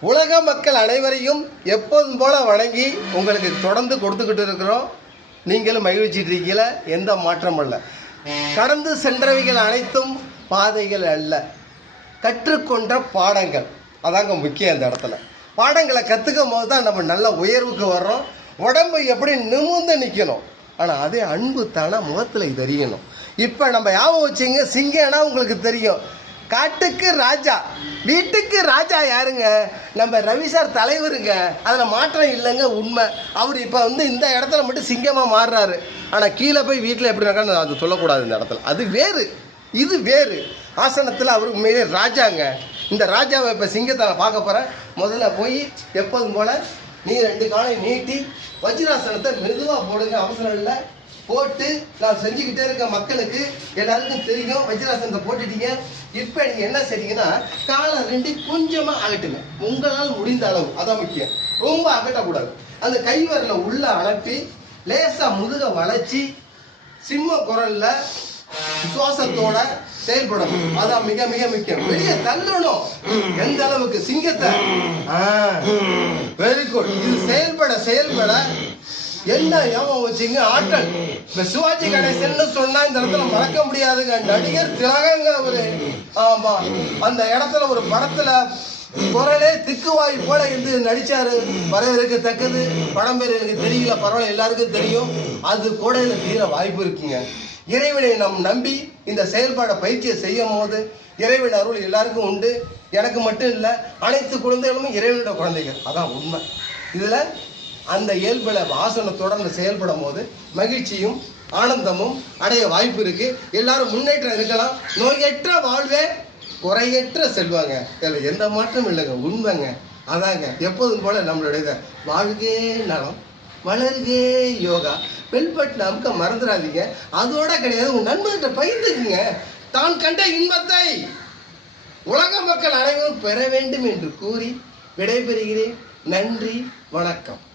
உலக மக்கள் அனைவரையும் எப்போதும் போல வணங்கி உங்களுக்கு தொடர்ந்து கொடுத்துக்கிட்டு இருக்கிறோம். நீங்களும் மகிழ்ச்சிட்டு இருக்கீங்கள? எந்த மாற்றமும் இல்லை. கடந்து சென்றவைகள் அனைத்தும் பாதைகள் அல்ல. கற்றுக்கொண்ட பாடங்கள். அதாங்க முக்கியம் அந்த இடத்துல. பாடங்களை கற்றுக்கும் போது தான் நம்ம நல்ல உயர்வுக்கு வர்றோம். உடம்பு எப்படி நிமிர்ந்து நிற்கணும் ஆனால் அதே அன்பு தானே முகத்தில் தெரியணும். இப்போ நம்ம ஞாபகம் வச்சிங்க சிங்கன்னா உங்களுக்கு தெரியும். காட்டுக்கு ராஜா வீட்டுக்கு ராஜா யாருங்க? நம்ம ரவி சார் தலைவருங்க. அதில் மாற்றம் இல்லைங்க உண்மை. அவர் இப்போ வந்து இந்த இடத்துல மட்டும் சிங்கமாக மாறுறாரு. ஆனால் கீழே போய் வீட்டில் எப்படி அது சொல்லக்கூடாது இந்த இடத்துல. அது வேறு. இது வேறு. ஆசனத்தில் அவர் உண்மையிலே ராஜாங்க. இந்த ராஜாவை இப்போ சிங்கத்தை நான் பார்க்க போகிறேன் முதல்ல போய் எப்போதும் போல் நீ ரெண்டு காலையும் நீட்டி வஜ்ராசனத்தை மெதுவாக போடுங்க. அவசரம் இல்லை. போட்டு நான் செஞ்சுக்கிட்டே இருக்க மக்களுக்கு எல்லாருக்கும் தெரியும். வஜ்ராசனத்தை போட்டுட்டீங்க. இப்போ நீங்கள் என்ன செய்றீங்கன்னா காலை ரெண்டு கொஞ்சமாக அகட்டுங்க. உங்களால் முடிந்த அளவு. அதான் முக்கியம். ரொம்ப அகட்டக்கூடாது. அந்த கைவரில் உள்ள அனுப்பி லேசாக முதுக வளைச்சி சிம்ம குரலில் சுவாசத்தோட செயல்படணும். அதான் மிக மிக முக்கியம். வெளியே தள்ளணும். எந்த அளவுக்கு? சிங்கத்தை. வெரி குட் இது செயல்பட செயல்பட என்ன ஞாபகம் வச்சுங்க? ஆற்றல். இப்ப சிவாஜி கணேசன் சொன்னா இந்த இடத்துல மறக்க முடியாதுங்க. நடிகர் திலகங்கிற ஒரு ஆமா. அந்த இடத்துல ஒரு படத்துல குரலே திக்குவாய் போல இருந்து நடிச்சாரு. வரவேற்கத்தக்கது. படம் பேர் எனக்கு தெரியல. பரவாயில்ல எல்லாருக்கும் தெரியும். அது கூட தீர வாய்ப்பு இருக்குங்க. இறைவனை நம் நம்பி இந்த செயல்பாடை பயிற்சியை செய்யும் போது இறைவன் அருள் எல்லாருக்கும் உண்டு. எனக்கு மட்டும் இல்லை அனைத்து குழந்தைகளும் இறைவனோட குழந்தைகள். அதான் உண்மை. இதில் அந்த இயல்பில் ஆசனத்தோட அந்த செயல்படும் போது மகிழ்ச்சியும் ஆனந்தமும் அடைய வாய்ப்பு இருக்கு. எல்லாரும் முன்னேற்றம் இருக்கலாம். நோயற்ற வாழ்வே குறையற்ற செல்வாங்க. இதில் எந்த மாற்றமும் இல்லைங்க. உண்மைங்க. அதாங்க. எப்போதும் போல நம்மளுடைய வாழ்கே நலம் வளர்கே யோகா. பெல் நமக்கு அமுக்க மறந்துடாதீங்க. அதோட கிடையாது. உங்க நண்பர்கிட்ட பகிர்ந்துக்குங்க. தான் கண்ட இன்பத்தை உலக மக்கள் அனைவரும் பெற வேண்டும் என்று கூறி விடைபெறுகிறேன். நன்றி. வணக்கம்.